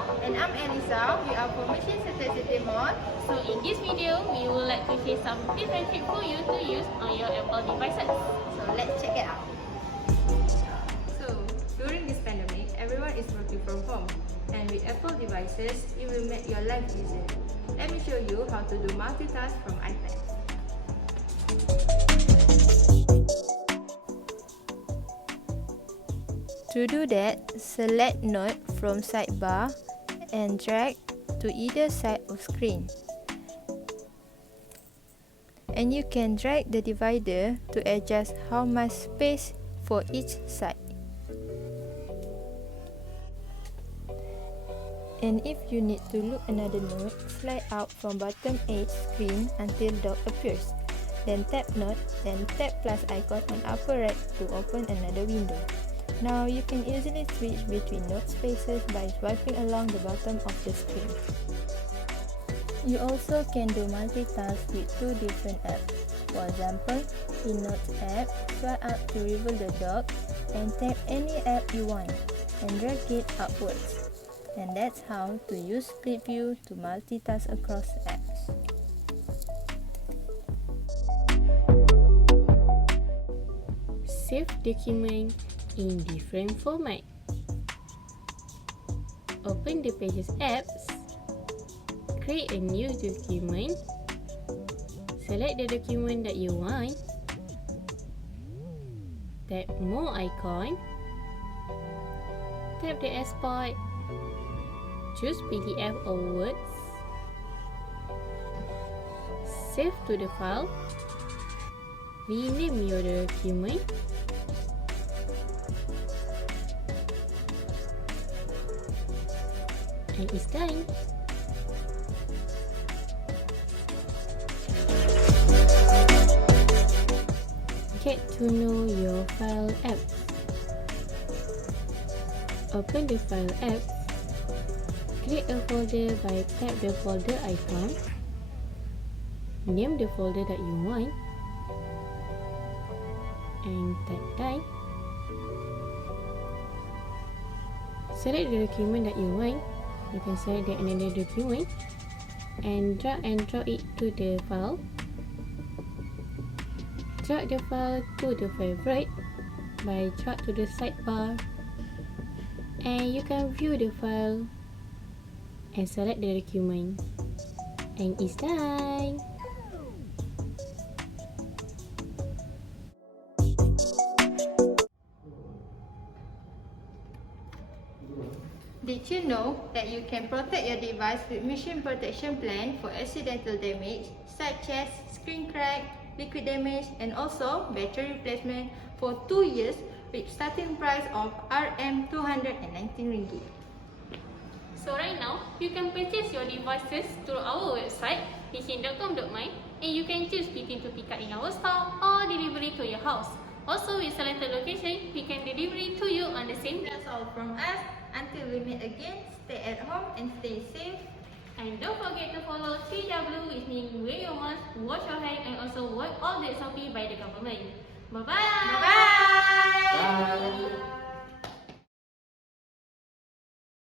Najihah. And I'm Elisa. We are from Machine City Mall. So in this video, we would like to share some different tips for you to use on your Apple devices. So let's check it out. So during this pandemic, everyone is working from home. And with Apple devices, it will make your life easier. Let me show you how to do multitask from iPad. To do that, select Note from sidebar and drag to either side of screen. And you can drag the divider to adjust how much space for each side. And if you need to look another note, slide out from bottom edge screen until dock appears. Then tap Note, then tap plus icon on upper right to open another window. Now you can easily switch between note spaces by swiping along the bottom of the screen. You also can do multitask with two different apps. For example, in Notes app, swipe up to reveal the dock and tap any app you want and drag it upwards. And that's how to use split view to multitask across apps. Save document in different format. Open the Pages apps. Create a new document. Select the document that you want. Tap More icon. Tap the export. Choose PDF or Words. Save to the file. Rename your document. And it's done. Get to know your file app. Open the file app. Create a folder by tap the folder icon. Name the folder that you want. And tap Done. Select the document that you want. You can select another document and drag and drop it to the file. Drag the file to the favorite by drag to the sidebar, and you can view the file and select the document, and it's done. Did you know that you can protect your device with machine protection plan for accidental damage such as screen crack, liquid damage and also battery replacement for 2 years with starting price of Rm219 ringgit. So right now, you can purchase your devices through our website machine.com.my, and you can choose between to pick up in our store or delivery to your house. Also, with selected location, we can deliver it to you on the same day. That's all from us. Until we meet again, stay at home and stay safe. And don't forget to follow 3W, which means wear your mask, wash your hands, and also work all the SOP by the government. Bye-bye! Bye-bye! Bye.